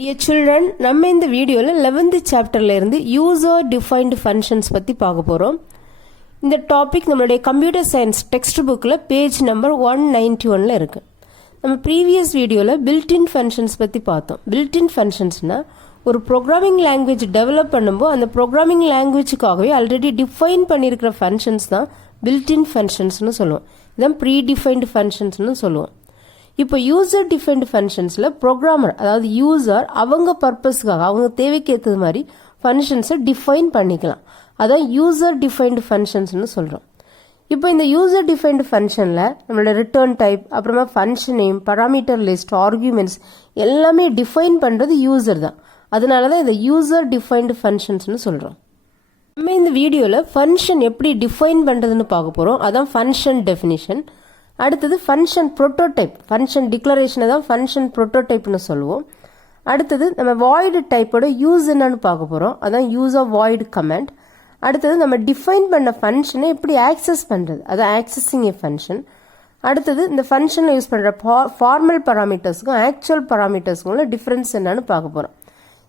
Dear children, நம்ம இந்த வீடியோல 11th சாப்டர்ல இருந்து யூசர் டிஃபைன்டு ஃபங்க்ஷன்ஸ் பத்தி பார்க்க போறோம். இந்த டாபிக் நம்மளுடைய கம்ப்யூட்டர் சயின்ஸ் டெக்ஸ்ட் புக்ல பேஜ் நம்பர் 191ல இருக்கு. நம்ம ப்ரீவியஸ் வீடியோல பில்ட்-இன் ஃபங்க்ஷன்ஸ் பத்தி பார்த்தோம். பில்ட்-இன் ஃபங்க்ஷன்ஸ்னா ஒரு ப்ரோக்ராமிங் லாங்குவேஜ் டெவலப் பண்ணும்போது அந்த ப்ரோக்ராமிங் லாங்குவேஜுக்காகவே ஆல்ரெடி டிஃபைன் பண்ணியிருக்கிற ஃபங்க்ஷன்ஸ் தான் பில்ட்-இன் ஃபங்க்ஷன்ஸ்னு சொல்லுவோம். இதான் ப்ரீ டிஃபைன்டு ஃபங்க்ஷன்ஸ்னு சொல்லுவோம். இப்போ யூசர் டிஃபைன்டு ஃபங்க்ஷன்ஸில் ப்ரோக்ராமர் அதாவது யூசர் அவங்க பர்பஸ்க்காக அவங்க தேவைக்கு ஏற்றது மாதிரி ஃபங்க்ஷன்ஸை டிஃபைன் பண்ணிக்கலாம். அதான் யூசர் டிஃபைன்டு ஃபங்க்ஷன்ஸ்னு சொல்கிறோம். இப்போ இந்த யூசர் டிஃபைன்டு ஃபங்க்ஷனில் நம்மளோட ரிட்டர்ன் டைப், அப்புறமா function name, parameter list, arguments எல்லாமே டிஃபைன் பண்ணுறது யூசர் தான். அதனால தான் இதை யூசர் டிஃபைன்டு ஃபங்க்ஷன்ஸ்னு சொல்கிறோம். நம்ம இந்த வீடியோவில் ஃபங்க்ஷன் எப்படி டிஃபைன் பண்ணுறதுன்னு பார்க்க போகிறோம். அதான் ஃபங்க்ஷன் டெஃபினிஷன். அடுத்தது ஃபங்க்ஷன் ப்ரோட்டோடைப், ஃபங்க்ஷன் டிக்ளரேஷனை தான் ஃபங்க்ஷன் ப்ரோட்டோடைப்னு சொல்லுவோம். அடுத்தது நம்ம வாய்டு டைப்போட யூஸ் என்னன்னு பார்க்க போகிறோம். அதான் யூஸ் ஆஃப் வாய்டு கமெண்ட். அடுத்தது நம்ம டிஃபைன் பண்ண ஃபங்க்ஷனை எப்படி ஆக்சஸ் பண்ணுறது, அதான் ஆக்சஸிங் ஏ ஃபங்க்ஷன். அடுத்தது இந்த ஃபங்க்ஷனில் யூஸ் பண்ணுற ஃபார்மல் பராமீட்டர்ஸுக்கும் ஆக்சுவல் பராமீட்டர்ஸுக்கும் உள்ள டிஃப்ரென்ஸ் என்னன்னு பார்க்க போகிறோம்.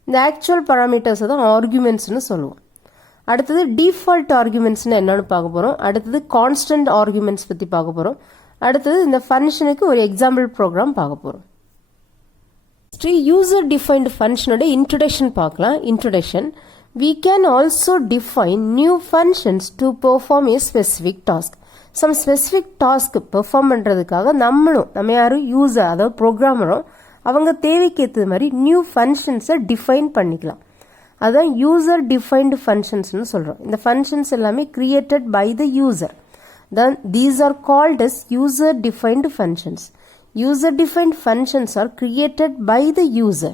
இந்த ஆக்சுவல் பராமீட்டர்ஸை தான் ஆர்குமெண்ட்ஸ்னு சொல்லுவோம். அடுத்தது டிஃபால்ட் ஆர்குமெண்ட்ஸ்னு என்னன்னு பார்க்க போகிறோம். அடுத்தது கான்ஸ்டன்ட் ஆர்குமெண்ட்ஸ் பற்றி பார்க்க போகிறோம். அடுத்தது இந்த ஃபங்க்ஷனுக்கு ஒரு எக்ஸாம்பிள் ப்ரோக்ராம் பார்க்க போகிறோம். யூசர் டிஃபைன்டு ஃபங்க்ஷனோட இன்ட்ரடக்ஷன் பார்க்கலாம். Introduction: we can also define new functions to perform a specific task. some specific task perform பண்ணுறதுக்காக நம்ம யாரும் யூசர் அதாவது ப்ரோக்ராமரும் அவங்க தேவைக்கு ஏற்றது மாதிரி நியூ ஃபங்க்ஷன்ஸை டிஃபைன் பண்ணிக்கலாம். அதான் யூசர் டிஃபைன்டு ஃபங்க்ஷன்ஸ்னு சொல்கிறோம். இந்த ஃபங்க்ஷன்ஸ் எல்லாமே created by the user. Then these are called as user defined functions. User defined functions are created by the user.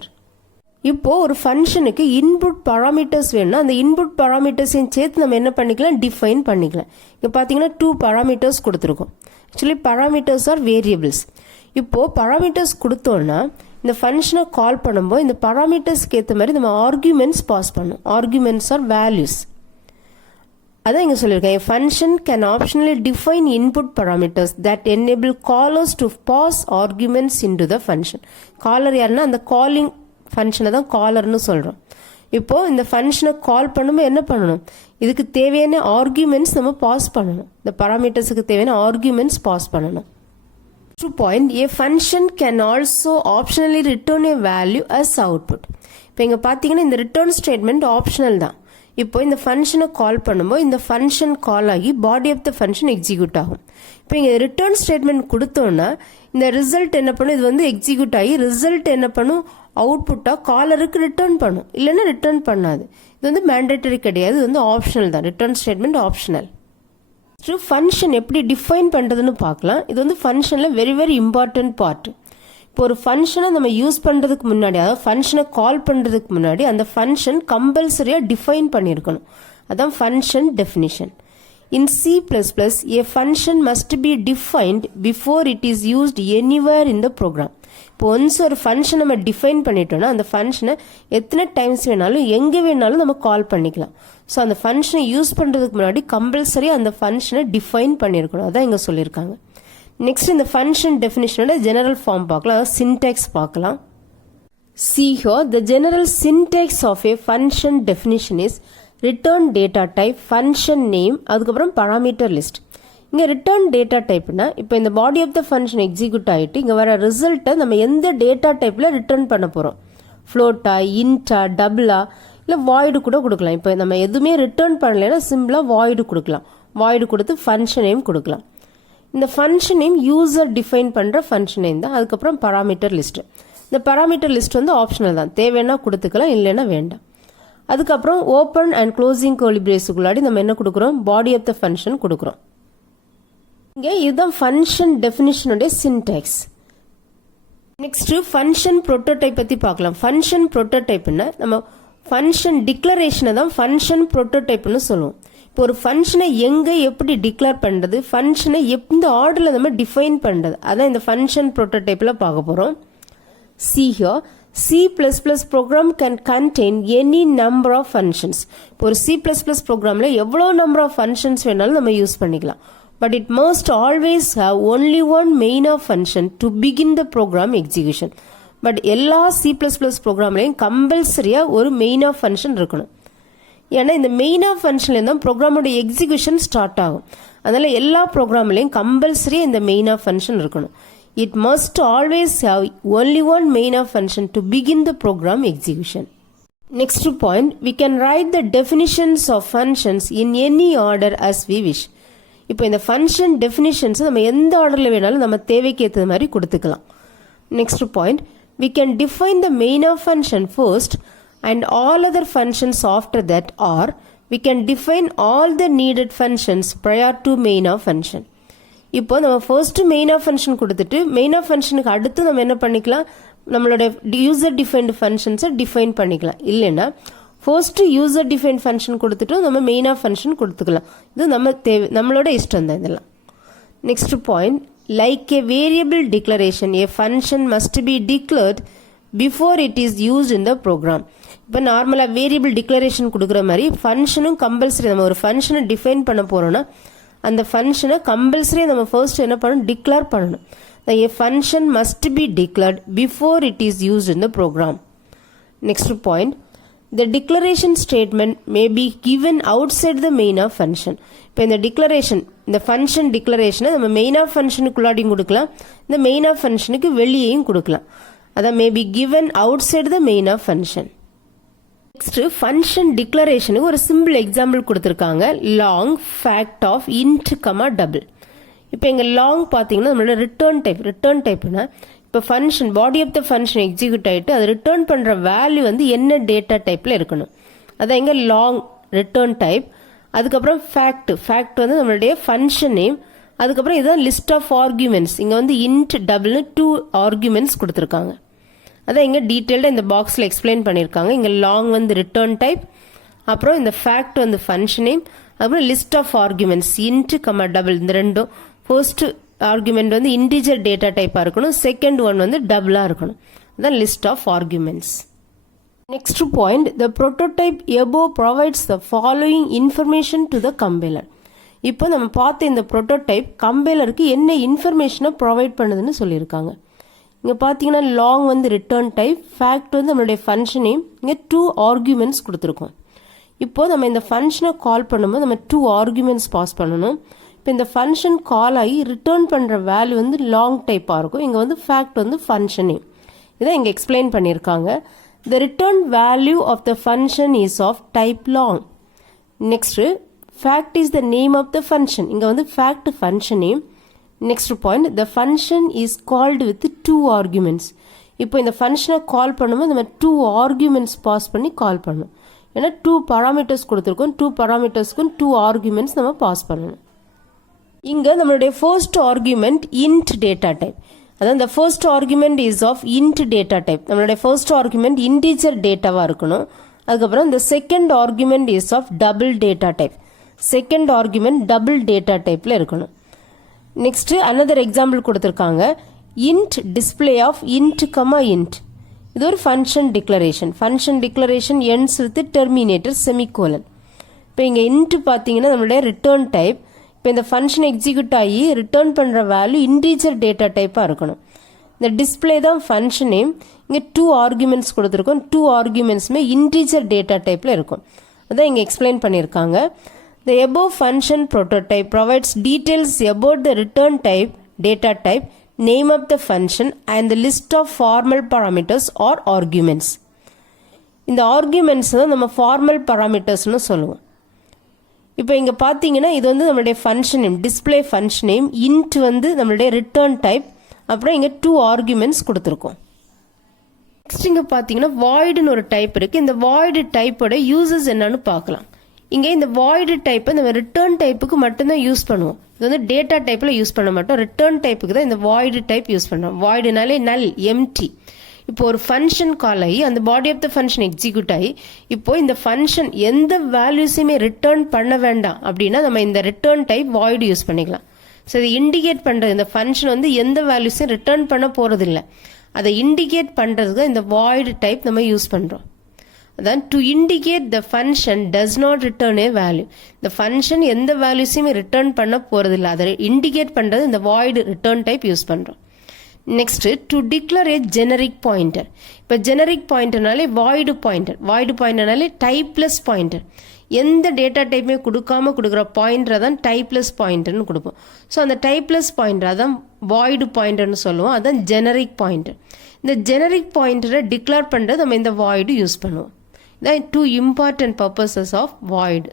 இப்போ ஒரு ஃபங்க்ஷனுக்கு இன்புட் பாராமீட்டர்ஸ் வேணும்னா அந்த இன்புட் பாராமீட்டர்ஸையும் சேர்த்து நம்ம என்ன பண்ணிக்கலாம், டிஃபைன் பண்ணிக்கலாம். இப்போ பார்த்தீங்கன்னா 2 பாராமீட்டர்ஸ் கொடுத்துருக்கோம். Actually parameters are variables. இப்போ பாராமீட்டர்ஸ் கொடுத்தோம்னா இந்த ஃபங்க்ஷனை கால் பண்ணும்போது இந்த பாராமீட்டர்ஸ்க்கு ஏற்ற மாதிரி நம்ம ஆர்குமெண்ட்ஸ் பாஸ் பண்ணணும். Arguments are values. அதான் இங்கே சொல்லியிருக்கேன். A function can optionally define input parameters that enable callers to pass arguments into the function. Caller யாருன்னா அந்த காலிங் ஃபங்க்ஷனை தான் காலர்னு சொல்கிறோம். இப்போது இந்த ஃபங்க்ஷனை கால் பண்ணும்போது என்ன பண்ணணும், இதுக்கு தேவையான ஆர்குமெண்ட்ஸ் நம்ம பாஸ் பண்ணணும். இந்த பராமீட்டர்ஸுக்கு தேவையான ஆர்குமெண்ட்ஸ் பாஸ் பண்ணணும். To point, a function can also optionally return a value as output. இப்போ இங்கே பார்த்தீங்கன்னா இந்த ரிட்டர்ன் ஸ்டேட்மெண்ட் ஆப்ஷனல் தான். இப்போ இந்த ஃபங்க்ஷனை கால் பண்ணும்போது இந்த ஃபங்க்ஷன் கால் ஆகி body of the function execute ஆகும். இப்போ இங்கே ரிட்டர்ன் ஸ்டேட்மெண்ட் கொடுத்தோன்னா இந்த ரிசல்ட் என்ன பண்ணும், இது வந்து எக்ஸிக்யூட் ஆகி ரிசல்ட் என்ன பண்ணும், அவுட்புட்டாக காலருக்கு ரிட்டர்ன் பண்ணும். இல்லைன்னா ரிட்டர்ன் பண்ணாது. இது வந்து மேண்டேட்டரி கிடையாது, இது வந்து ஆப்ஷனல் தான். Return statement optional. ஃபங்க்ஷன் எப்படி டிஃபைன் பண்ணுறதுன்னு பார்க்கலாம். இது வந்து ஃபங்க்ஷனில் வெரி வெரி இம்பார்ட்டன்ட் பார்ட். இப்போ ஒரு ஃபங்க்ஷனை நம்ம யூஸ் பண்ணுறதுக்கு முன்னாடி, அதாவது ஃபங்க்ஷனை கால் பண்ணுறதுக்கு முன்னாடி அந்த ஃபங்க்ஷன் கம்பல்சரியாக டிஃபைன் பண்ணியிருக்கணும். அதான் function definition. In C++, a function must be defined before it is used anywhere in the program. இப்போ ஒன்ஸ் ஒரு ஃபங்க்ஷன் நம்ம டிஃபைன் பண்ணிட்டோம்னா அந்த ஃபங்க்ஷனை எத்தனை டைம்ஸ் வேணாலும் எங்கே வேணாலும் நம்ம கால் பண்ணிக்கலாம். ஸோ அந்த ஃபங்க்ஷனை யூஸ் பண்ணுறதுக்கு முன்னாடி கம்பல்சரியாக அந்த ஃபங்க்ஷனை டிஃபைன் பண்ணியிருக்கணும். அதான் இங்கே சொல்லியிருக்காங்க. நெக்ஸ்ட் இந்த ஃபங்க்ஷன் டெஃபினிஷனோட ஜெனரல் ஃபார்ம் பார்க்கலாம், அதாவது சின்டாக்ஸ் பார்க்கலாம். See here, the general syntax of a function definition is return data type, function name, அதுக்கப்புறம் parameter list. இங்கே ரிட்டர்ன் டேட்டா டைப்னா இப்போ இந்த body of the function execute ஆகிட்டு இங்கே வர ரிசல்ட்டை நம்ம எந்த டேட்டா டைப்பில் ரிட்டர்ன் பண்ண போகிறோம். ஃப்ளோட்டா, இன்ட்டா, டபுளா, இல்லை வாய்டு கூட கொடுக்கலாம். இப்போ நம்ம எதுவுமே ரிட்டர்ன் பண்ணலைன்னா சிம்பிளாக வாய்டு கொடுக்கலாம். வாய்டு கொடுத்து ஃபங்க்ஷன் நேம் கொடுக்கலாம். இந்த ஃபங்க்ஷன் நேம் யூசர் டிஃபைன் பண்ணுற ஃபங்க்ஷன் நேம் தான். அதுக்கப்புறம் பராமீட்டர் லிஸ்ட். இந்த பராமீட்டர் லிஸ்ட் வந்து ஆப்ஷனல் தான், தேவைன்னா கொடுத்துக்கலாம், இல்லைன்னா வேண்டாம். அதுக்கப்புறம் ஓப்பன் அண்ட் க்ளோசிங் கர்லி பிரேஸுக்குள்ளாடி நம்ம என்ன கொடுக்குறோம், பாடி ஆஃப் த ஃபங்க்ஷன் கொடுக்குறோம். இங்கே இதுதான் ஃபங்க்ஷன் டெஃபினிஷனுடைய சின்டாக்ஸ். நெக்ஸ்ட் ஃபங்க்ஷன் ப்ரோட்டோடைப் பற்றி பார்க்கலாம். ஃபங்க்ஷன் ப்ரோட்டோடைப்னா நம்ம ஃபங்க்ஷன் டிக்ளரேஷனை தான் ஃபங்க்ஷன் ப்ரோட்டோடைப்னு சொல்லுவோம். இப்போ ஒரு ஃபங்க்ஷனை எங்கே எப்படி டிக்ளேர் பண்ணுறது, ஃபங்க்ஷனை எந்த ஆர்டரில் நம்ம டிஃபைன் பண்ணுறது, அதான் இந்த ஃபங்க்ஷன் ப்ரோட்டோடைப்பில் பார்க்க போகிறோம். See here, C++ program can contain any number of functions. இப்போ ஒரு C++ ப்ரோக்ராமில் எவ்வளோ நம்பர் ஆஃப் ஃபங்க்ஷன்ஸ் வேணாலும் நம்ம யூஸ் பண்ணிக்கலாம். But it must always have only one main of function to begin the program execution. But எல்லா C++ ப்ரோக்ராம்லையும் கம்பல்சரியாக ஒரு மெயின் ஆஃப் ஃபங்க்ஷன் இருக்கணும். ஏன்னா இந்த மெயின் ஆஃப் ஃபங்க்ஷன்லேருந்து தான் ப்ரோக்ராமோட எக்ஸிக்யூஷன் ஸ்டார்ட் ஆகும். அதனால் எல்லா ப்ரோக்ராம்லையும் கம்பல்சரியாக இந்த மெயின் ஆஃப் ஃபங்க்ஷன் இருக்கணும். It must always have only one main of function to begin the program execution. Next point, we can write the definitions of functions in any order as we wish. இப்போ இந்த function definitions நம்ம எந்த ஆர்டரில் வேணாலும் நம்ம தேவைக்கு ஏற்ற மாதிரி கொடுத்துக்கலாம். Next point, we can define the main of function first and all other functions after that, or we can define all the needed functions prior to main of function. இப்போ நம்ம first main of function கொடுத்துட்டு main of functionக்கு அடுத்து நம்ம என்ன பண்ணிக்கலாம், நம்மளோட user defined ஃபங்க்ஷன்ஸை define பண்ணிக்கலாம். இல்லைன்னா ஃபர்ஸ்ட்டு யூசர் டிஃபைன் ஃபங்க்ஷன் கொடுத்துட்டு நம்ம மெயின் ஆஃப் ஃபங்க்ஷன் கொடுத்துக்கலாம். இது நம்மளோட இஷ்டம் தான் இதெல்லாம். Next point, like a variable declaration a function must be declared before it is used in the program. இப்போ நார்மலாக வேரியபிள் டிக்ளரேஷன் கொடுக்குற மாதிரி ஃபங்க்ஷனும் கம்பல்சரி. நம்ம ஒரு ஃபங்க்ஷனை டிஃபைன் பண்ண போகிறோன்னா அந்த ஃபங்க்ஷனை கம்பல்சரி நம்ம ஃபர்ஸ்ட் என்ன பண்ணணும், டிக்ளேர் பண்ணணும். A function must be declared before it is used in the program. Next point, the declaration statement may be given outside the main of function. இப்போ இந்த declaration, இந்த function declaration நம்ம main of functionக்குள்ளாடியும் கொடுக்கலாம், இந்த main of functionக்கு வெளியேயும் கொடுக்கலாம். அதான் may be given outside the main of function. Next, function declarationக்கு ஒரு simple example கொடுத்துருக்காங்க, long fact of int, double. இப்போ எங்கள் லாங் பார்த்தீங்கன்னா நம்மளோட ரிட்டர்ன் டைப்னா இப்போ function body of the function execute ஆகிட்டு அது ரிட்டர்ன் பண்ணுற வேல்யூ வந்து என்ன டேட்டா டைப்பில் இருக்கணும். அதான் எங்கள் லாங் ரிட்டர்ன் டைப். அதுக்கப்புறம் ஃபேக்ட் வந்து நம்மளுடைய ஃபங்க்ஷன் நேம். அதுக்கப்புறம் இதுதான் லிஸ்ட் ஆஃப் ஆர்குமெண்ட்ஸ். இங்கே வந்து இன்ட் டபுள்னு 2 ஆர்குமெண்ட்ஸ் கொடுத்துருக்காங்க. அதான் இங்கே டீட்டெயில்டாக இந்த பாக்ஸில் எக்ஸ்பிளைன் பண்ணியிருக்காங்க. இங்கே லாங் வந்து ரிட்டர்ன் டைப், அப்புறம் இந்த ஃபேக்ட் வந்து ஃபங்க்ஷன் நேம், அப்புறம் list of arguments int, double. இந்த ரெண்டும் ஃபர்ஸ்ட் ஆர்குமெண்ட் வந்து இன்டிஜர் டேட்டா டைப்பாக இருக்கணும், செகண்ட் ஒன் வந்து டபுளாக இருக்கணும். அதான் list of arguments. Next point, the prototype above provides the following information to the compiler. இப்போ நம்ம பார்த்த இந்த ப்ரோட்டோடைப் கம்பைலருக்கு என்ன இன்ஃபர்மேஷனை ப்ரொவைட் பண்ணுதுன்னு சொல்லியிருக்காங்க. இங்கே பார்த்தீங்கன்னா லாங் வந்து ரிட்டர்ன் டைப், ஃபேக்ட் வந்து நம்மளுடைய ஃபங்க்ஷன் நேம், இங்கே 2 ஆர்குமெண்ட்ஸ் கொடுத்துருக்கோம். இப்போ நம்ம இந்த ஃபங்க்ஷனை கால் பண்ணும்போது நம்ம 2 ஆர்குமெண்ட்ஸ் பாஸ் பண்ணணும். இப்போ இந்த ஃபங்க்ஷன் கால் ஆகி ரிட்டர்ன் பண்ணுற வேல்யூ வந்து லாங் டைப்பாக இருக்கும். இங்கே வந்து ஃபேக்ட் வந்து ஃபங்க்ஷன் நேம். இதை இங்கே எக்ஸ்பிளைன் பண்ணியிருக்காங்க. The return value of the function is of type long. Next fact is the name of the function. இங்கே வந்து fact function name. Next point, the function is called with 2 arguments. இப்போ இந்த ஃபங்க்ஷனை கால் பண்ணும்போது நம்ம 2 ஆர்குமெண்ட்ஸ் பாஸ் பண்ணி கால் பண்ணணும். ஏன்னா 2 பராமீட்டர்ஸ் கொடுத்துருக்கோம். 2 பராமீட்டர்ஸ்க்கும் 2 ஆர்குமெண்ட்ஸ் நம்ம பாஸ் பண்ணணும். இங்கே நம்மளுடைய first argument int data type. அதான் இந்த first argument is of int data type. நம்மளுடைய ஃபர்ஸ்ட் ஆர்குமெண்ட் இன்டிஜர் டேட்டாவாக இருக்கணும். அதுக்கப்புறம் இந்த second argument is of double data type. Second argument double data டைப்பில் இருக்கணும். நெக்ஸ்ட்டு அனதர் எக்ஸாம்பிள் கொடுத்துருக்காங்க, int display of int, int. இது ஒரு function declaration. Function declaration ends with terminator semicolon. இப்போ இங்கே இன்ட் பார்த்தீங்கன்னா நம்மளுடைய ரிட்டர்ன் டைப். இப்போ இந்த ஃபங்க்ஷன் எக்ஸிக்யூட் ஆகி ரிட்டர்ன் பண்ணுற வேல்யூ இன்டீஜர் டேட்டா டைப்பாக இருக்கணும். இந்த டிஸ்பிளே தான் ஃபங்க்ஷன் நேம். இங்கே 2 ஆர்குமெண்ட்ஸ் கொடுத்துருக்கோம். 2 ஆர்குமெண்ட்ஸுமே இன்டீஜர் டேட்டா டைப்பில் இருக்கும். அதான் இங்கே எக்ஸ்பிளைன் பண்ணியிருக்காங்க. The above function prototype provides details about the return type, data type, name of the function and the list of formal parameters or arguments. இந்த arguments தான் நம்ம ஃபார்மல் பாராமீட்டர்ஸ்னு சொல்லுவோம். இப்போ இங்கே பார்த்தீங்கன்னா இது வந்து நம்மளுடைய function name, display function name, int வந்து நம்மளுடைய ரிட்டர்ன் டைப், அப்புறம் இங்கே 2 ஆர்குமெண்ட்ஸ் கொடுத்துருக்கோம். நெக்ஸ்ட் இங்கே பார்த்தீங்கன்னா வாய்டுன்னு ஒரு டைப் இருக்குது. இந்த வாய்டு டைப்போட யூசஸ் என்னன்னு பார்க்கலாம். இங்கே இந்த வாய்டு டைப்பை நம்ம ரிட்டர்ன் டைப்புக்கு மட்டும்தான் யூஸ் பண்ணுவோம். இது வந்து டேட்டா டைப்பில் யூஸ் பண்ண மாட்டோம். ரிட்டர்ன் டைப்புக்கு தான் இந்த வாய்டு டைப் யூஸ் பண்ணுறோம். வாய்டுனாலே நல், எம்டி. இப்போ ஒரு ஃபங்க்ஷன் கால் ஆகி அந்த body of the function execute ஆகி இப்போ இந்த ஃபங்க்ஷன் எந்த வேல்யூஸையுமே ரிட்டர்ன் பண்ண வேண்டாம் அப்படின்னா நம்ம இந்த ரிட்டர்ன் டைப் வாய்டு யூஸ் பண்ணிக்கலாம். ஸோ இதை இண்டிகேட் பண்ணுறது, இந்த ஃபங்க்ஷன் வந்து எந்த வேல்யூஸையும் ரிட்டர்ன் பண்ண போகிறது இல்லை, அதை இண்டிகேட் பண்ணுறதுக்கு இந்த வாய்டு டைப் நம்ம யூஸ் பண்ணுறோம். அதான் to indicate the function does not return A value. இந்த ஃபங்க்ஷன் எந்த வேல்யூஸையுமே ரிட்டர்ன் பண்ண போகிறது இல்லை, அதை இண்டிகேட் பண்ணுறது இந்த வாய்டு ரிட்டர்ன் டைப் யூஸ் பண்ணுறோம். Next to declare a generic pointer. இப்போ ஜெனரிக் பாயிண்டர்னாலே வாய்டு பாயிண்டர், வாய்டு பாயிண்டர்னாலே டைப்லெஸ் பாயிண்டர். எந்த டேட்டா டைப்புமே கொடுக்குற பாயிண்டரை தான் டைப்லெஸ் பாயிண்டர்னு கொடுப்போம். ஸோ அந்த டைப்லெஸ் பாயிண்டர் அதான் வாய்டு பாயிண்டர்னு சொல்லுவோம், அதான் ஜெனரிக் பாயிண்டர். இந்த ஜெனரிக் பாயிண்டரை டிக்ளேர் பண்ணுறது நம்ம இந்த வாய்டு யூஸ் பண்ணுவோம். இதான் 2 important purposes of void.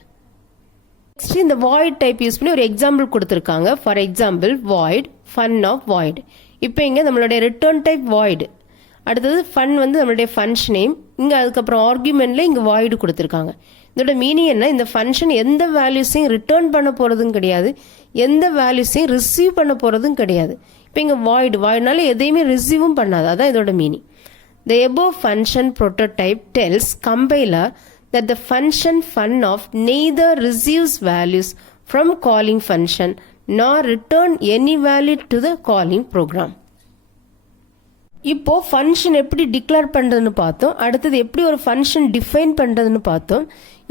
Next இந்த வாய்ட் டைப் யூஸ் பண்ணி ஒரு எக்ஸாம்பிள் கொடுத்துருக்காங்க. For example void fun of void. இப்போ இங்கே நம்மளுடைய ரிட்டர்ன் டைப் வாய்டு, அடுத்தது ஃபன் வந்து நம்மளுடைய ஃபங்க்ஷன் நேம், இங்கே அதுக்கப்புறம் ஆர்குமெண்ட்ல இங்கே வாய்டு கொடுத்துருக்காங்க. இதோட மீனிங் என்ன, இந்த ஃபங்க்ஷன் எந்த வேல்யூஸையும் ரிட்டர்ன் பண்ண போகிறதும் கிடையாது, எந்த வேல்யூஸையும் ரிசீவ் பண்ண போகிறதும் கிடையாது. இப்போ இங்கே வாய்டுனால எதையுமே ரிசீவும் பண்ணாது, அதான் இதோட meaning. The above function prototype tells compiler that the function fun of neither receives values from calling function nor return any value to the calling program. இப்போ ஃபங்க்ஷன் எப்படி டிக்ளேர் பண்ணுறதுன்னு பார்த்தோம், அடுத்தது எப்படி ஒரு ஃபங்க்ஷன் டிஃபைன் பண்ணுறதுன்னு பார்த்தோம்.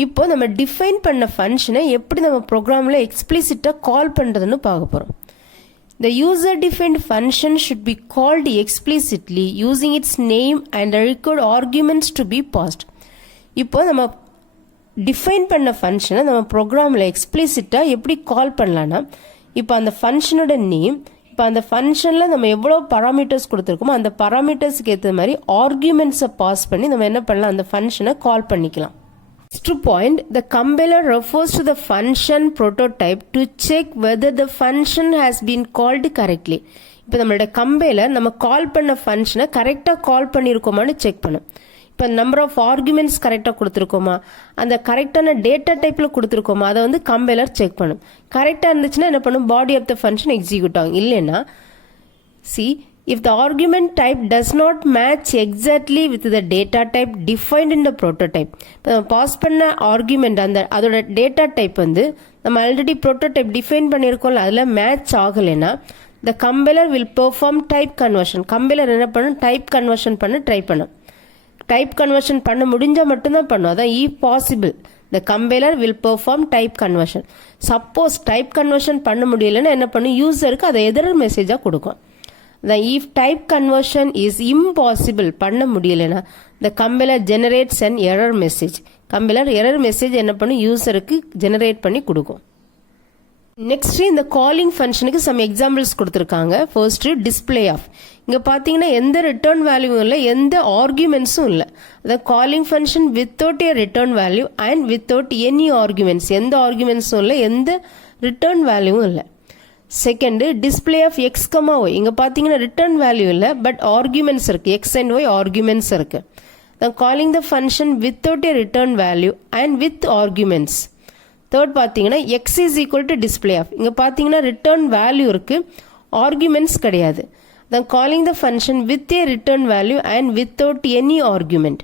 இப்போ நம்ம டிஃபைன் பண்ண ஃபங்க்ஷனை எப்படி நம்ம ப்ரோக்ராமில் எக்ஸ்பிளிசிட்டாக கால் பண்ணுறதுன்னு பார்க்க போகிறோம். The user-defined function should be called explicitly using its name and required arguments to be passed. இப்போ நம்ம டிஃபைன் பண்ண ஃபங்க்ஷனை நம்ம ப்ரோக்ராமில் எக்ஸ்பிளிசிட்டாக எப்படி கால் பண்ணலான்னா, இப்போ அந்த ஃபங்க்ஷனோட நேம், இப்போ அந்த ஃபங்க்ஷனில் நம்ம எவ்வளோ பராமீட்டர்ஸ் கொடுத்துருக்கோமோ அந்த பராமீட்டர்ஸ்க்கு ஏற்ற மாதிரி ஆர்குமெண்ட்ஸை பாஸ் பண்ணி நம்ம என்ன பண்ணலாம், அந்த ஃபங்க்ஷனை கால் பண்ணிக்கலாம். Next point, the compiler refers to the function prototype to check whether the function has been called correctly. இப்போ நம்மளோட கம்பைலர் நம்ம கால் பண்ண ஃபங்க்ஷனை கரெக்டாக கால் பண்ணியிருக்கோமான்னு செக் பண்ணும். இப்போ நம்பர் ஆஃப் ஆர்குமெண்ட்ஸ் கரெக்டாக கொடுத்துருக்கோமா, அந்த கரெக்டான டேட்டா டைப்பில் கொடுத்துருக்கோமா, அதை வந்து கம்பைலர் செக் பண்ணும். கரெக்டாக இருந்துச்சுன்னா என்ன பண்ணும், body of the function execute ஆகும். இல்லைன்னா if the argument type does not match exactly with the data type defined in the prototype, இப்போ நம்ம பாஸ் பண்ண ஆர்குமெண்ட் அதோட டேட்டா டைப் வந்து நம்ம ஆல்ரெடி ப்ரோட்டோடைப் டிஃபைன் பண்ணியிருக்கோம்ல அதில் மேட்ச் ஆகலைன்னா the compiler will perform type conversion. Compiler என்ன பண்ணும், டைப் கன்வர்ஷன் பண்ண ட்ரை பண்ணும். டைப் கன்வர்ஷன் பண்ண முடிஞ்சால் மட்டும்தான் பண்ணும், அதான் if possible the compiler will perform type conversion. Suppose type conversion பண்ண முடியலைன்னா என்ன பண்ணும், யூசருக்கு அதை எதிர் மெசேஜாக கொடுக்கும். The if type conversion is impossible பண்ண முடியலனா the compiler generates an error message. compiler error message என்ன பண்ணும், யூசருக்கு ஜெனரேட் பண்ணி கொடுக்கும். நெக்ஸ்ட் இந்த காலிங் ஃபங்க்ஷனுக்கு சம் எக்ஸாம்பிள்ஸ் கொடுத்துருக்காங்க. First display of. இங்கே பார்த்தீங்கன்னா எந்த ரிட்டர்ன் வேல்யூவும் இல்லை, எந்த ஆர்குமெண்ட்ஸும் இல்லை. அதாவது calling function without a return value and without any arguments, எந்த ஆர்குமெண்ட்ஸும் இல்லை, எந்த ரிட்டர்ன் வேல்யூவும் இல்லை. Second display of x comma y. இங்கே பார்த்தீங்கன்னா ரிட்டர்ன் வேல்யூ இல்லை, பட் ஆர்குமெண்ட்ஸ் இருக்குது, எக்ஸ் அண்ட் ஒய் ஆர்குமெண்ட்ஸ் இருக்குது. then calling the function without a return value and with arguments. Third பார்த்தீங்கன்னா X is equal to display of. இங்கே பார்த்தீங்கன்னா return value இருக்குது, arguments கிடையாது. then calling the function with a return value and without any argument.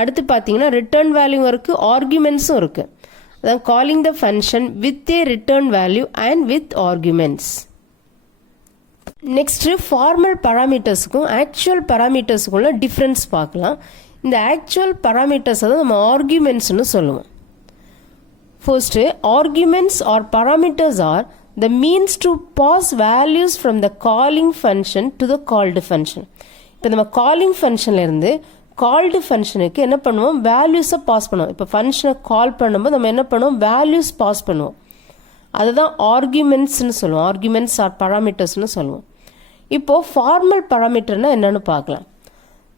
அடுத்து பார்த்தீங்கன்னா return value இருக்குது, ஆர்குமெண்ட்ஸும் இருக்குது. then calling the function with a return value and with arguments. next formal parametersக்கும் actual parametersக்குள்ள difference பார்க்கலாம். இந்த actual parameters அதை நம்ம argumentsனு சொல்லுவோம். first arguments or parameters are the means to pass values from the calling function to the called function. இப்போ நம்ம calling functionல இருந்து called ஃபங்க்ஷனுக்கு என்ன பண்ணுவோம், வேல்யூஸை பாஸ் பண்ணுவோம். இப்போ ஃபங்க்ஷனை கால் பண்ணும்போது நம்ம என்ன பண்ணுவோம், வேல்யூஸ் பாஸ் பண்ணுவோம். அதுதான் ஆர்குமெண்ட்ஸ்னு சொல்லுவோம், ஆர்குமெண்ட்ஸ் ஆர் பராமீட்டர்ஸ்னு சொல்லுவோம். இப்போது ஃபார்மல் பராமீட்டர்னா என்னன்னு பார்க்கலாம்.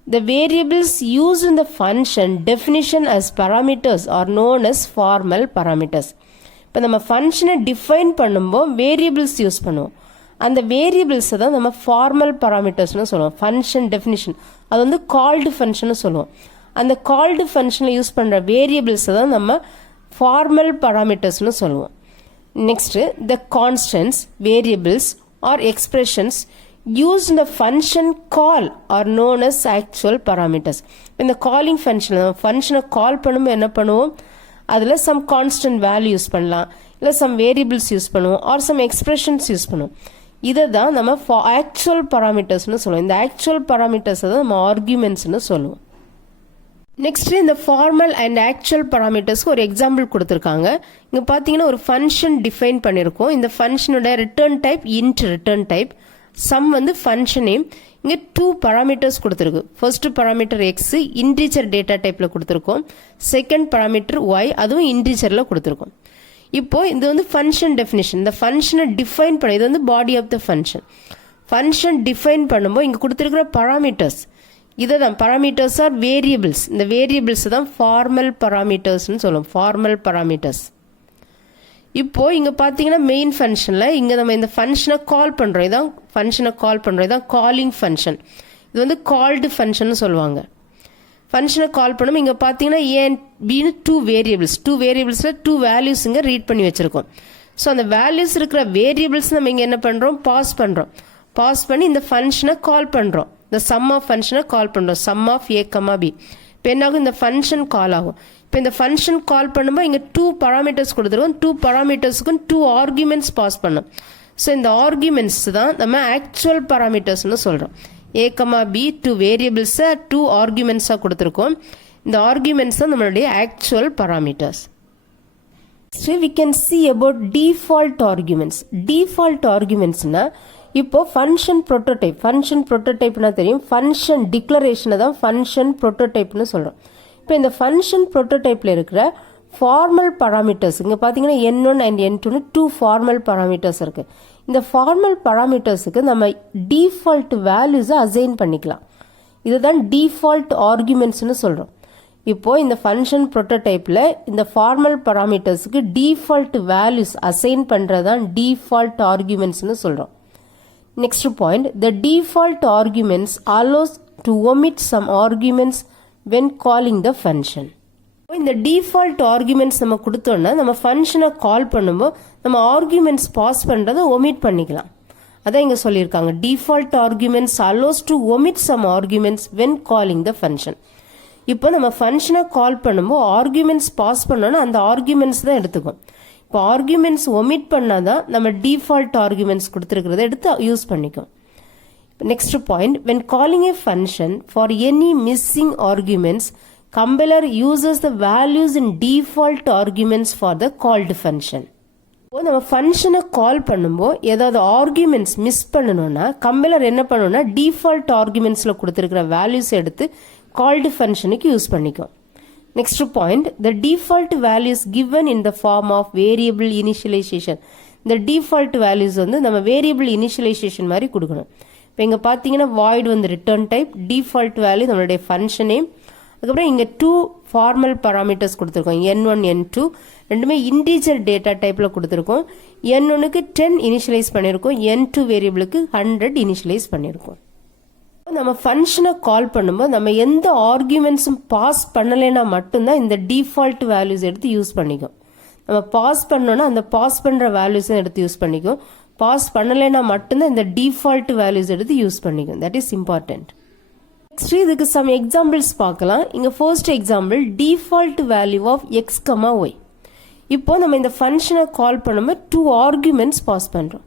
The variables used in the function definition as parameters are known as formal parameters. இப்போ நம்ம ஃபங்க்ஷனை டிஃபைன் பண்ணும்போது வேரியபிள்ஸ் யூஸ் பண்ணுவோம். அந்த வேரியபிள்ஸை தான் நம்ம ஃபார்மல் பராமீட்டர்ஸ்னு சொல்லுவோம். ஃபங்க்ஷன் டெஃபினிஷன் அது வந்து கால்டு ஃபங்க்ஷன் சொல்லுவோம். அந்த கால்டு ஃபங்க்ஷனில் யூஸ் பண்ணுற வேரியபிள்ஸை தான் நம்ம ஃபார்மல் பராமீட்டர்ஸ்னு சொல்லுவோம். Next the constants, variables or expressions used in the function call are known as actual parameters. இந்த காலிங் ஃபங்க்ஷன் ஃபங்க்ஷனை கால் பண்ணும்போது என்ன பண்ணுவோம், அதில் சம் கான்ஸ்டன்ட் வேல்யூ யூஸ் பண்ணலாம், இல்லை சம் வேரியபிள்ஸ் யூஸ் பண்ணுவோம், ஆர் சம் எக்ஸ்பிரஷன்ஸ் யூஸ் பண்ணுவோம். இதை தான் நம்ம ஆக்சுவல் பராமீட்டர்ஸ்னு சொல்லுவோம். இந்த ஆக்சுவல் பராமீட்டர்ஸை தான் நம்ம ஆர்குமெண்ட்ஸ்னு சொல்லுவோம். நெக்ஸ்ட் இந்த ஃபார்மல் அண்ட் ஆக்சுவல் பராமீட்டர்ஸ்க்கு ஒரு எக்ஸாம்பிள் கொடுத்துருக்காங்க. இங்கே பார்த்தீங்கன்னா ஒரு ஃபங்க்ஷன் டிஃபைன் பண்ணியிருக்கோம். இந்த ஃபங்க்ஷனோட return type int return type, sum வந்து ஃபங்க்ஷன் நேம். இங்கே 2 parameters கொடுத்துருக்கு. First parameter x integer data டைப்பில் கொடுத்துருக்கோம். செகண்ட் parameter y அதுவும் இன்டீஜரில் கொடுத்துருக்கோம். இப்போ இது வந்து ஃபங்க்ஷன் டெஃபினிஷன். இந்த ஃபங்க்ஷனை டிஃபைன் பண்ண இது வந்து body of the function. Function define பண்ணும்போது இங்கே கொடுத்துருக்கிற parameters இதை தான் parameters ஆர் வேரியபிள்ஸ். இந்த வேரியபிள்ஸ் தான் ஃபார்மல் parametersனு சொல்லுவோம். Formal parameters. இப்போ இங்கே பார்த்தீங்கன்னா மெயின் ஃபங்க்ஷனில் இங்கே நம்ம இந்த ஃபங்க்ஷனை கால் பண்ணுறோம். இதான் ஃபங்க்ஷனை கால் பண்ணுறோம். இதான் காலிங் ஃபங்க்ஷன். இது வந்து கால்டு ஃபங்க்ஷன் சொல்லுவாங்க. ஃபங்க்ஷனை கால் பண்ணும். இங்கே பார்த்தீங்கன்னா ஏன் பின்னு 2 வேரியபிள்ஸில் 2 வேல்யூஸ் இங்கே ரீட் பண்ணி வச்சுருக்கோம். ஸோ அந்த வேல்யூஸ் இருக்கிற வேரியபிள்ஸ் நம்ம இங்கே என்ன பண்ணுறோம், பாஸ் பண்ணுறோம். பாஸ் பண்ணி இந்த ஃபங்க்ஷனை கால் பண்ணுறோம். இந்த சம் ஆஃப் ஃபங்க்ஷனை கால் பண்ணுறோம். Sum of a, b. இப்போ என்னாகும், இந்த ஃபங்க்ஷன் கால் ஆகும். இப்போ இந்த ஃபங்க்ஷன் கால் பண்ணும்போது இங்கே 2 parameters கொடுத்துருக்கோம். 2 parametersக்கும் 2 arguments பாஸ் பண்ணோம். ஸோ இந்த ஆர்குமெண்ட்ஸ் தான் நம்ம ஆக்சுவல் parametersனு சொல்கிறோம். a, b 2 வேரியபிள்ஸை 2 ஆர்குமெண்ட்ஸாக கொடுத்துருக்கோம். இந்த ஆர்குமெண்ட்ஸ் தான் நம்மளுடைய actual parameters. So we can see about default arguments. Default argumentsனா இப்போ ஃபங்க்ஷன் ப்ரோட்டோடைப்னா தெரியும். ஃபங்க்ஷன் டிக்ளரேஷனை தான் ஃபங்க்ஷன் ப்ரோட்டோடைப்னு சொல்கிறோம். இப்போ இந்த ஃபங்க்ஷன் ப்ரோட்டோடைப்பில் இருக்கிற ஃபார்மல் parameters இங்கே பார்த்தீங்கன்னா n1 and n2னு 2 ஃபார்மல் parameters இருக்குது. இந்த ஃபார்மல் parametersக்கு நம்ம டிஃபால்ட் வேல்யூஸை அசைன் பண்ணிக்கலாம். இதுதான் டிஃபால்ட் ஆர்குமெண்ட்ஸ்னு சொல்கிறோம். இப்போ இந்த ஃபங்க்ஷன் ப்ரோட்டோடைப்பில் இந்த ஃபார்மல் parametersக்கு டிஃபால்ட் வேல்யூஸ் அசைன் பண்ணுறது தான் டிஃபால்ட் ஆர்குமெண்ட்ஸ்னு சொல்கிறோம். Next point, the default arguments allows to omit some arguments when calling the function. இந்த default arguments நம்ம கொடுத்தோம்னா நம்ம ஃபங்க்ஷனை கால் பண்ணும்போது நம்ம arguments பாஸ் பண்ணுறதை omit பண்ணிக்கலாம். அதான் இங்கே சொல்லியிருக்காங்க. default arguments allows to omit some arguments when calling the function. இப்போ நம்ம ஃபங்க்ஷனை கால் பண்ணும்போது arguments பாஸ் பண்ணோன்னா அந்த arguments தான் எடுத்துக்கும். இப்போ ஆர்குமெண்ட்ஸ் ஒமிட் பண்ணாதான் நம்ம டிஃபால்ட் ஆர்குமெண்ட்ஸ் கொடுத்துருக்கிறத எடுத்து யூஸ் பண்ணிக்கும். Next point, when calling a function for any missing arguments, compiler uses the values in default arguments for the called function. இப்போ நம்ம ஃபங்க்ஷனை கால் பண்ணும்போது ஏதாவது ஆர்குமெண்ட்ஸ் மிஸ் பண்ணணும்னா கம்பைலர் என்ன பண்ணணும்னா டிஃபால்ட் ஆர்குமெண்ட்ஸில் கொடுத்துருக்கிற வேல்யூஸ் எடுத்து கால்டு ஃபங்க்ஷனுக்கு யூஸ் பண்ணிக்கும். Next point, the default values given in the form of variable initialization. இந்த default values வந்து நம்ம variable initialization மாதிரி கொடுக்கணும். இப்போ இங்கே பார்த்தீங்கன்னா void வந்து return type, default value நம்மளுடைய function name, அதுக்கப்புறம் இங்கே 2 formal parameters கொடுத்துருக்கோம். n1, n2 ரெண்டுமே integer data typeல கொடுத்துருக்கோம். n1க்கு 10 initialize பண்ணியிருக்கோம். n2 வேரியபிளுக்கு 100 initialize பண்ணியிருக்கோம். நம்ம ஃபங்க்ஷனை கால் பண்ணும்போது நம்ம எந்த ஆர்குமெண்ட்ஸும் பாஸ் பண்ணலைன்னா மட்டும்தான் இந்த டிஃபால்ட் வேல்யூஸ் எடுத்து யூஸ் பண்ணிக்கும். நம்ம பாஸ் பண்ணோன்னா அந்த பாஸ் பண்ணுற வேல்யூஸும் எடுத்து யூஸ் பண்ணிக்கும். பாஸ் பண்ணலைன்னா மட்டும்தான் இந்த டிஃபால்ட் வேல்யூஸ் எடுத்து யூஸ் பண்ணிக்கும். That is important. நெக்ஸ்ட் இதுக்கு சம் எக்ஸாம்பிள்ஸ் பார்க்கலாம். இங்கே first example default value of x, y. இப்போ நம்ம இந்த ஃபங்க்ஷனை கால் பண்ணும்போது 2 ஆர்குமெண்ட்ஸ் பாஸ் பண்ணுறோம்.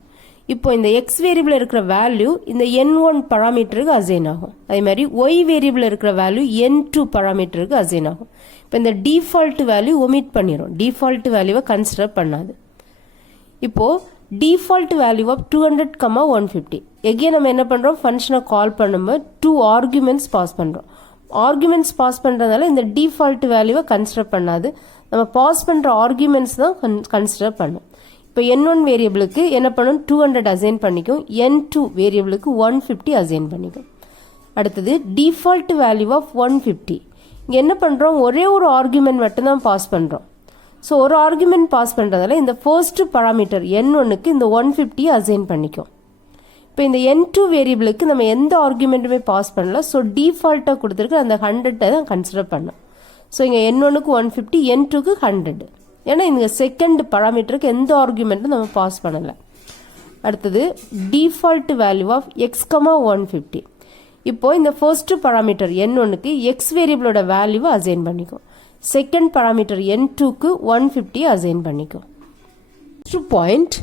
இப்போ இந்த எக்ஸ் வேரியபிள் இருக்கிற வேல்யூ இந்த n1 பராமீட்டருக்கு அசைன் ஆகும். அதே மாதிரி ஒய் வேரியபிள் இருக்கிற வேல்யூ n2 பராமீட்டருக்கு அசைன் ஆகும். இப்போ இந்த டிஃபால்ட் வேல்யூ ஒமிட் பண்ணிடும். டிஃபால்ட் வேல்யூவை கன்சிடர் பண்ணாது. இப்போ டிஃபால்ட் வேல்யூ ஆஃப் 200, 150. எகெயின் நம்ம என்ன பண்ணுறோம், ஃபங்க்ஷனை கால் பண்ணும்போது 2 ஆர்குமெண்ட்ஸ் பாஸ் பண்ணுறோம். ஆர்குமெண்ட்ஸ் பாஸ் பண்ணுறதுனால இந்த டிஃபால்ட் வேல்யூவை கன்சிடர் பண்ணாது. நம்ம பாஸ் பண்ணுற ஆர்குமெண்ட்ஸ் தான் கன்சிடர் பண்ணும். இப்போ n1 வேரியபிளுக்கு என்ன பண்ணும், 200 அசைன் பண்ணிக்கும். n2 வேரியபிளுக்கு 150 அசைன் பண்ணிக்கும். அடுத்தது டிஃபால்ட் வேல்யூ ஆஃப் 150. இங்கே என்ன பண்ணுறோம், ஒரே ஒரு ஆர்குமெண்ட் மட்டும்தான் பாஸ் பண்ணுறோம். ஸோ ஒரு ஆர்குமெண்ட் பாஸ் பண்ணுறதால இந்த ஃபர்ஸ்ட் பராமீட்டர் n1க்கு இந்த 150 அசைன் பண்ணிக்கும். இப்போ இந்த n2 வேரியபிளுக்கு நம்ம எந்த ஆர்குமெண்ட்டுமே பாஸ் பண்ணல. ஸோ டிஃபால்ட்டாக கொடுத்துருக்கு அந்த 100 தான் கன்சிடர் பண்ணோம். ஸோ இங்கே n1க்கு 150, n2க்கு 100. ஏன்னா இந்த செகண்ட் பராமீட்டருக்கு எந்த ஆர்குமெண்ட்டும் நம்ம பாஸ் பண்ணலை. அடுத்தது டிஃபால்ட் வேல்யூ ஆஃப் எக்ஸ், 150. இப்போ இந்த ஃபர்ஸ்ட் பராமீட்டர் n1க்கு எக்ஸ் வேரியபிளோட வேல்யூவை அசைன் பண்ணிக்கும். செகண்ட் பராமீட்டர் n2க்கு 150 அசைன் பண்ணிக்கும். Next point,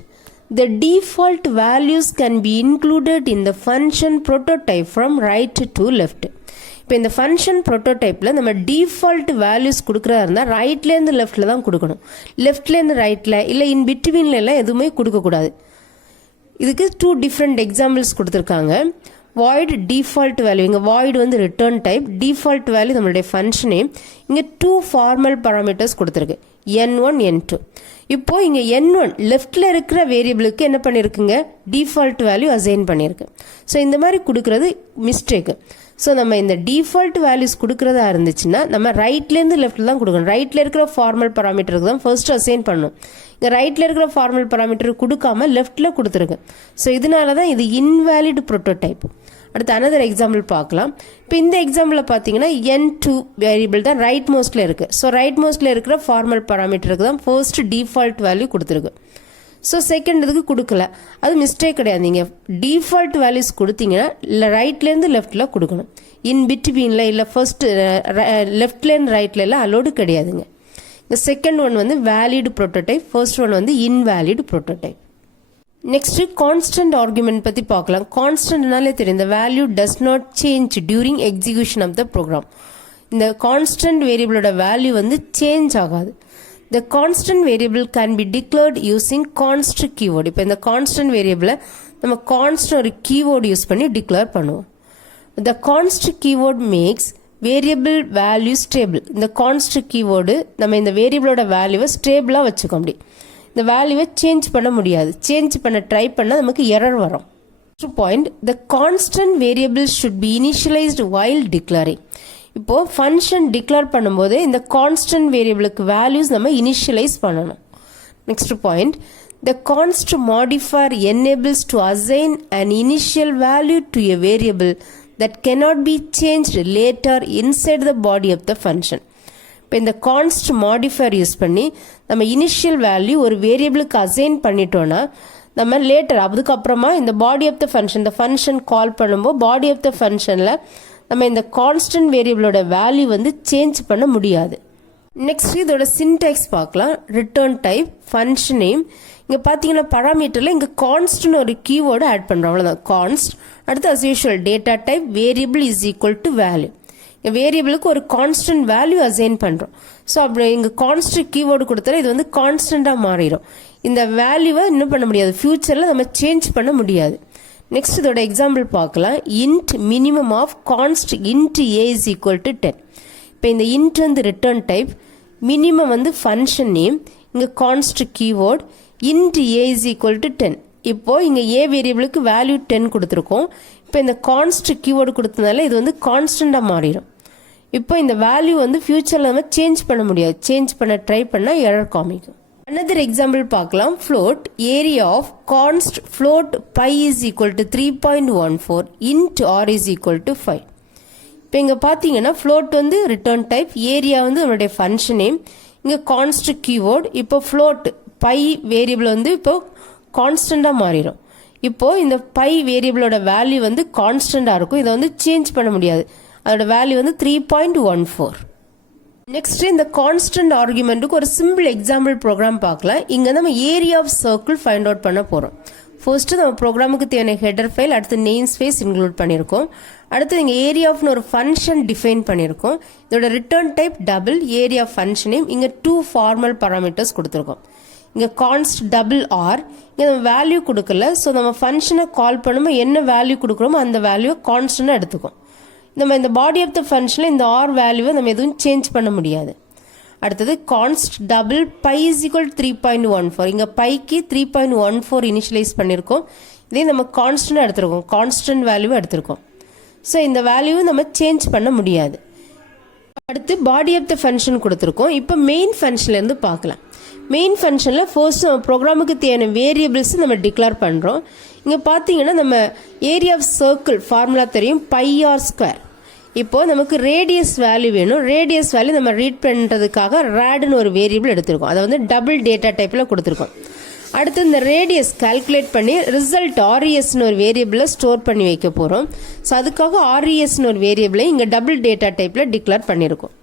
the default values can be included in the function prototype from right to left. இப்போ இந்த ஃபங்க்ஷன் ப்ரோட்டோடைப்பில் நம்ம டிஃபால்ட் வேல்யூஸ் கொடுக்குறதா இருந்தால் ரைட்லேருந்து லெஃப்டில் தான் கொடுக்கணும். லெஃப்ட்லேருந்து ரைட்டில் இல்லை இன் பிட்வீன்ல எல்லாம் எதுவுமே கொடுக்கக்கூடாது. இதுக்கு 2 டிஃப்ரெண்ட் எக்ஸாம்பிள்ஸ் கொடுத்துருக்காங்க. void default value, இங்கே void வந்து return type, default value நம்மளுடைய function name. இங்கே 2 formal parameters கொடுத்துருக்கு, n1 n2. இப்போ இங்கே n1 லெஃப்டில் இருக்கிற வேரியபிளுக்கு என்ன பண்ணியிருக்குங்க, டிஃபால்ட் வேல்யூ அசைன் பண்ணியிருக்கு. ஸோ இந்த மாதிரி கொடுக்குறது மிஸ்டேக்கு. ஸோ நம்ம இந்த டிஃபால்ட் வேல்யூஸ் கொடுக்குறதா இருந்துச்சுன்னா நம்ம ரைட்லேருந்து லெஃப்ட்டில் தான் கொடுக்கணும். ரைட்டில் இருக்கிற ஃபார்மல் பராமீட்டருக்கு தான் ஃபர்ஸ்ட் அசைன் பண்ணணும். இங்கே ரைட்டில் இருக்கிற ஃபார்மல் பராமீட்டர் கொடுக்காம லெஃப்ட்டில் கொடுத்துருக்கு. ஸோ இதனால தான் இது இன்வேலிட் ப்ரோட்டோடைப். அடுத்து அனதர் எக்ஸாம்பிள் பார்க்கலாம். இப்போ இந்த எக்ஸாம்பிளில் பார்த்தீங்கன்னா n2 வேரியபிள் தான் ரைட் மோஸ்ட்டில் இருக்குது. ஸோ ரைட் மோஸ்ட்டில் இருக்கிற ஃபார்மல் பராமீட்டருக்கு தான் ஃபர்ஸ்ட் டிஃபால்ட் வேல்யூ கொடுத்துருக்கு. ஸோ செகண்ட் இதுக்கு கொடுக்கல, அது மிஸ்டேக் கிடையாது. நீங்கள் டிஃபால்ட் வேல்யூஸ் கொடுத்தீங்கன்னா இல்லை ரைட்லேருந்து லெஃப்டில் கொடுக்கணும். இன் பிட்வீனில் இல்லை ஃபர்ஸ்ட் லெஃப்ட்லேருந்து ரைட்ல எல்லாம் அலோடு கிடையாதுங்க. இந்த செகண்ட் ஒன் வந்து வேலிட் ப்ரோட்டோடைப், ஃபர்ஸ்ட் ஒன் வந்து invalid prototype. Next constant argument பற்றி பார்க்கலாம். கான்ஸ்டன்ட்னாலே தெரியும், இந்த value does not change during execution of the program. இந்த கான்ஸ்டன்ட் வேரியபிளோட வேல்யூ வந்து சேஞ்ச் ஆகாது. The constant variable can be declared using const keyword. இப்போ இந்த constant variable நம்ம const ஒரு keyword யூஸ் பண்ணி declare பண்ணுவோம். The const keyword makes variable value stable. இந்த const keyword நம்ம இந்த வேரியபிளோட வேல்யூவை ஸ்டேபிளாக வச்சுக்க முடியும். இந்த வேல்யூவை சேஞ்ச் பண்ண முடியாது. சேஞ்ச் பண்ண ட்ரை பண்ணால் நமக்கு எரர் வரும். Point, the constant variable should be initialized while declaring. இப்போ ஃபங்க்ஷன் டிக்ளேர் பண்ணும்போது இந்த கான்ஸ்டன்ட் வேரியபிளுக்கு வேல்யூஸ் நம்ம இனிஷியலைஸ் பண்ணணும். Next point, the const modifier enables to assign an initial value to a variable that cannot be changed later inside the body of the function. இப்போ இந்த கான்ஸ்ட் modifier use பண்ணி நம்ம initial value ஒரு வேரியபிளுக்கு assign பண்ணிட்டோன்னா நம்ம later அதுக்கப்புறமா இந்த body of the function, இந்த ஃபங்க்ஷன் கால் பண்ணும்போது பாடி ஆஃப் த ஃபங்க்ஷனில் நம்ம இந்த கான்ஸ்டன்ட் வேரியபிளோட வேல்யூ வந்து சேஞ்ச் பண்ண முடியாது. நெக்ஸ்ட் இதோட சின்டாக்ஸ் பார்க்கலாம். Return type, function name. இங்கே பார்த்தீங்கன்னா பராமீட்டரில் இங்கே கான்ஸ்ட்னு ஒரு கீவேர்டு ஆட் பண்ணுறோம், அவ்வளோதான் கான்ஸ்ட். அடுத்து as usual data type variable is equal to value. இங்கே வேரியபிளுக்கு ஒரு கான்ஸ்டன்ட் வேல்யூ அசைன் பண்ணுறோம். ஸோ அப்படி இங்கே கான்ஸ்ட் கீவேர்டு கொடுத்தாலும் இது வந்து கான்ஸ்டண்ட்டாக மாறிடும். இந்த வேல்யூவை இன்னும் பண்ண முடியாது, ஃபியூச்சரில் நம்ம சேஞ்ச் பண்ண முடியாது. நெக்ஸ்ட் இதோட எக்ஸாம்பிள் பார்க்கலாம். Int minimum of const int A is equal to 10. இப்போ இந்த இன்ட் வந்து ரிட்டர்ன் டைப், மினிமம் வந்து ஃபங்க்ஷன் நேம், இங்கே const keyword, int A is equal to 10. இப்போ இங்கே ஏ வேரியபிளுக்கு வேல்யூ 10 கொடுத்துருக்கோம். இப்போ இந்த கான்ஸ்ட் கீவேர்டு கொடுத்ததுனால இது வந்து கான்ஸ்டண்ட்டாக மாறிடும். இப்போ இந்த வேல்யூ வந்து ஃபியூச்சரில் நம்ம சேஞ்ச் பண்ண முடியாது. சேஞ்ச் பண்ண ட்ரை பண்ணால் எரர் காமிக்கும். Another example பார்க்கலாம். float area of const float pi is equal to 3.14 int r is equal to 5. இப்போ இங்கே பார்த்தீங்கன்னா float வந்து return type, area வந்து நம்மளுடைய function name, இங்கே const keyword. இப்போ float pi variable வந்து இப்போ கான்ஸ்டண்ட்டாக மாறிடும். இப்போ இந்த pi வேரியபிளோட வேல்யூ வந்து கான்ஸ்டண்ட்டாக இருக்கும், இதை வந்து சேஞ்ச் பண்ண முடியாது. அதோட வேல்யூ வந்து 3.14. நெக்ஸ்ட் இந்த கான்ஸ்டன்ட் ஆர்குமெண்ட்டுக்கு ஒரு சிம்பிள் எக்ஸாம்பிள் ப்ரோக்ராம் பார்க்கலாம். இங்கே நம்ம area of circle find out பண்ண போகிறோம். ஃபர்ஸ்ட்டு நம்ம ப்ரோக்ராமுக்கு தேவையான ஹெடர் ஃபைல், அடுத்து நேம் ஸ்பேஸ் இன்க்ளூட் பண்ணியிருக்கோம். அடுத்து இங்கே ஏரியா ஆஃப்னு ஒரு ஃபங்க்ஷன் டிஃபைன் பண்ணியிருக்கோம். இதோட return type double, area function name, இங்கே 2 ஃபார்மல் பராமீட்டர்ஸ் கொடுத்துருக்கோம். இங்கே கான்ஸ்ட் டபுள் ஆர், இங்கே நம்ம வேல்யூ கொடுக்கல. ஸோ நம்ம ஃபங்க்ஷனை கால் பண்ணும்போது என்ன வேல்யூ கொடுக்குறோமோ அந்த வேல்யூவை கான்ஸ்டன்ட்டாக எடுத்துக்கும். நம்ம இந்த பாடி ஆஃப் த ஃபங்க்ஷனில் இந்த ஆர் வேல்யூவை நம்ம எதுவும் சேஞ்ச் பண்ண முடியாது. அடுத்தது கான்ஸ்ட் டபுள் பை இஸ் ஈக்குவல் 3.14. இங்கே பைக்கு 3.14 இனிஷியலைஸ் பண்ணியிருக்கோம். இதே நம்ம கான்ஸ்டன்ட் எடுத்திருக்கோம், கான்ஸ்டன்ட் வேல்யூவை எடுத்திருக்கோம். ஸோ இந்த வேல்யூவை நம்ம சேஞ்ச் பண்ண முடியாது. அடுத்து பாடி ஆஃப் த ஃபங்க்ஷன் கொடுத்துருக்கோம். இப்போ மெயின் ஃபங்க்ஷன்லேருந்து பார்க்கலாம். மெயின் ஃபங்க்ஷனில் ஃபர்ஸ்ட் நம்ம ப்ரோக்ராமுக்கு தேவையான வேரியபிள்ஸ் நம்ம டிக்ளேர் பண்ணுறோம். இங்கே பார்த்தீங்கன்னா நம்ம ஏரியா ஆஃப் சர்க்கிள் ஃபார்முலா தெரியும், பை ஆர் ஸ்கொயர். இப்போது நமக்கு ரேடியஸ் வேல்யூ வேணும். ரேடியஸ் வேல்யூ நம்ம ரீட் பண்ணுறதுக்காக ரேடுன்னு ஒரு வேரியபிள் எடுத்திருக்கோம், அதை வந்து டபுள் டேட்டா டைப்பில் கொடுத்துருக்கோம். அடுத்து இந்த ரேடியஸ் கால்குலேட் பண்ணி ரிசல்ட் ஆர்இஎஸ்னு ஒரு வேரியபிளை ஸ்டோர் பண்ணி வைக்க போகிறோம். ஸோ அதுக்காக ஆர்இஎஸ்னு ஒரு வேரியபிளை இங்கே டபுள் டேட்டா டைப்பில் டிக்ளேர் பண்ணியிருக்கோம்.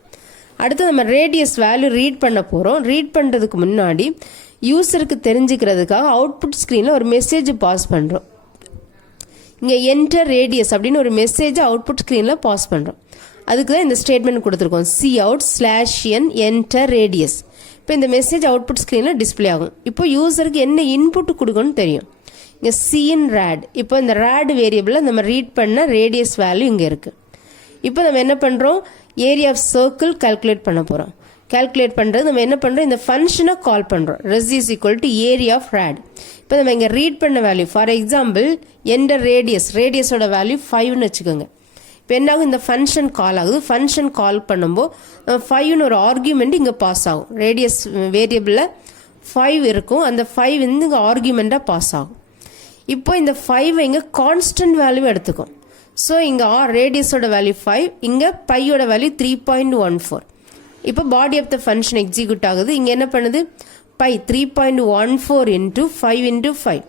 அடுத்து நம்ம ரேடியஸ் வேல்யூ ரீட் பண்ண போகிறோம். ரீட் பண்ணுறதுக்கு முன்னாடி யூசருக்கு தெரிஞ்சுக்கிறதுக்காக அவுட்புட் ஸ்க்ரீனில் ஒரு மெசேஜ் பாஸ் பண்ணுறோம். இங்கே என்டர் ரேடியஸ் அப்படின்னு ஒரு மெசேஜை அவுட்புட் ஸ்க்ரீனில் பாஸ் பண்ணுறோம். அதுக்கு தான் இந்த ஸ்டேட்மெண்ட் கொடுத்துருக்கோம், cout/n enter radius. இப்போ இந்த மெசேஜ் அவுட்புட் ஸ்க்ரீனில் டிஸ்பிளே ஆகும். இப்போ யூசருக்கு என்ன இன்புட் கொடுக்கணும்னு தெரியும். இங்கே சின் ரேட். இப்போ இந்த ரேட் வேரியபிளில் நம்ம ரீட் பண்ண ரேடியஸ் வேல்யூ இங்கே இருக்குது. இப்போ நம்ம என்ன பண்ணுறோம், ஏரியா ஆஃப் சர்க்கிள் கால்குலேட் பண்ண போகிறோம். கால்குலேட் பண்ணுறது நம்ம என்ன பண்ணுறோம், இந்த ஃபங்க்ஷனை கால் பண்ணுறோம். Res is equal to area of rate. இப்போ நம்ம இங்கே ரீட் பண்ண வேல்யூ ஃபார் எக்ஸாம்பிள் என்டர் ரேடியஸோட வேல்யூ 5ன்னு வச்சுக்கோங்க. இப்போ என்ன ஆகும், இந்த ஃபங்க்ஷன் கால் ஆகுது. ஃபங்க்ஷன் கால் பண்ணும்போது 5ன்னு ஒரு ஆர்கியூமெண்ட் இங்கே பாஸ் ஆகும். ரேடியஸ் வேரியபிளில் 5 இருக்கும். அந்த 5 வந்து இங்கே ஆர்கியூமெண்ட்டாக பாஸ் ஆகும். இப்போ இந்த 5 இங்கே கான்ஸ்டன்ட் வேல்யூ எடுத்துக்கும். ஸோ இங்கே ரேடியஸோட வேல்யூ 5, இங்கே பையோட வேல்யூ 3.14. இப்போ body of the function execute ஆகுது. இங்கே என்ன பண்ணுது, பை 3.14 இன்ட்டு 5 இன்ட்டு 5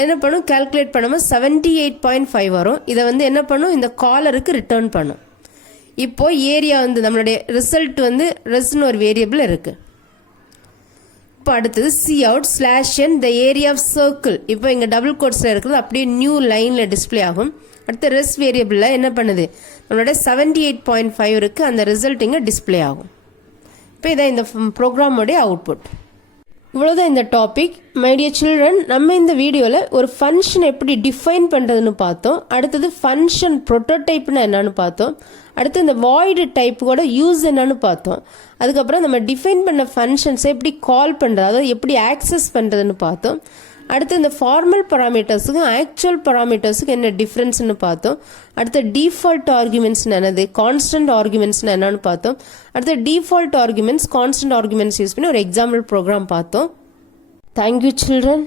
என்ன பண்ணும், கால்குலேட் பண்ணும்போது 78.5 வரும். இதை வந்து என்ன பண்ணும், இந்த காலருக்கு ரிட்டர்ன் பண்ணும். இப்போ ஏரியா வந்து நம்மளுடைய ரிசல்ட் வந்து ரெஸ்ன்னு ஒரு வேரியபிள் இருக்கு. இப்போ அடுத்தது cout slash n the area of circle. இப்போ இங்கே டபுள் கோட்ஸில் இருக்கிறது அப்படியே நியூ லைனில் டிஸ்பிளே ஆகும். அடுத்த ரெஸ் வேரியபிளில் என்ன பண்ணுது, நம்மளோட 78.5 இருக்குது. அந்த ரிசல்ட் இங்கே டிஸ்பிளே ஆகும். இப்போ இதான் இந்த ப்ரோக்ராமோடைய அவுட்புட். இவ்வளோதான் இந்த டாபிக். மை டியர் சில்ட்ரன், நம்ம இந்த வீடியோவில் ஒரு ஃபங்க்ஷன் எப்படி டிஃபைன் பண்ணுறதுன்னு பார்த்தோம். அடுத்தது ஃபங்க்ஷன் ப்ரோட்டோடைப்னா என்னன்னு பார்த்தோம். அடுத்து இந்த வாய்டு டைப்போட யூஸ் என்னன்னு பார்த்தோம். அதுக்கப்புறம் நம்ம டிஃபைன் பண்ண ஃபங்க்ஷன்ஸை எப்படி கால் பண்ணுறது, அதாவது எப்படி ஆக்சஸ் பண்ணுறதுன்னு பார்த்தோம். அடுத்து இந்த ஃபார்மல் பராமீட்டர்ஸுக்கும் ஆக்சுவல் பராமீட்டர்ஸுக்கு என்ன டிஃப்ரென்ஸ்னு பார்த்தோம். அடுத்து டிஃபால்ட் ஆர்குமெண்ட்ஸ் என்னது, கான்ஸ்டன்ட் ஆர்குமெண்ட்ஸ் என்னன்னு பார்த்தோம். அடுத்து default arguments, constant arguments use பண்ணி ஒரு எக்ஸாம்பிள் ப்ரோக்ராம் பார்த்தோம். Thank you children.